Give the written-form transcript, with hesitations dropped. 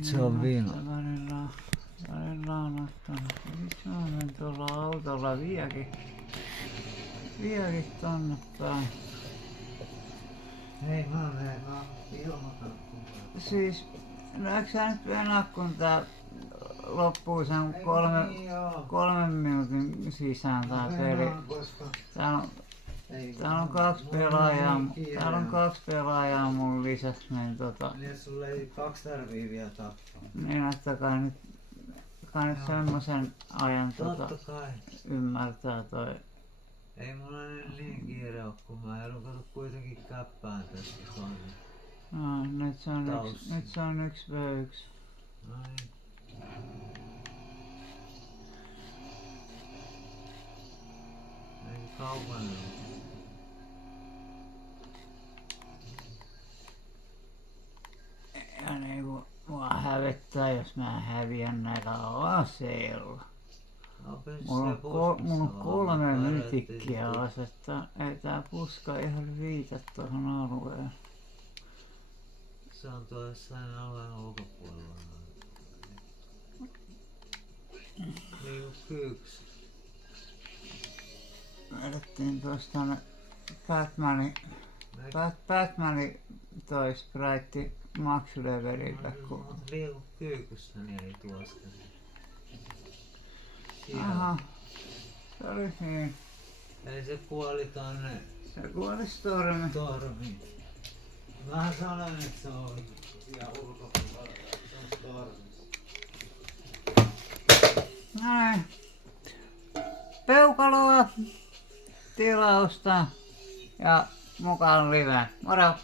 Et se on viina. Välillä on ottanut. Miksi mä menen tuolla autolla vieläkin tonne päin? Hei, mä ilmoitan. Siis, no eikö sä nyt venää, kun tää loppuu sen kolmen minuutin sisään tää peli? Täällä on kaksi pelaajaa mun lisäksi, niin Niin sulle ei 2 tarvii vielä tappaa. niin että kai nyt semmosen ajan Totta kai. ymmärtää toi. Ei mulla nyt niin kiire oo, kun mä joudun kato kuitenkin käppään tästä tonne. No, nyt se on 1v1. Noin. Ei kaupan ole. Ja niinku mua hävettää, jos mä häviän näillä aseilla. Mulla on 3 mytikkiä asetta. Ei tää puska ihan riitä tohon alueen. Se on tuo jossain alueen ulkopuolella. Niinku kyyks. Vedettiin tuosta ne Batmanin toi sprite maksulevelillä. Niinku kyykyssä niin ei tuosta. Aha, se oli siinä. Eli se kuoli tonne Se kuoli stormiin. tormiin. Mä sanoin, että se on siellä ulkopuolella. Se on stormissa. Näin. Peukaloa tilausta ja mukaan live. Moro!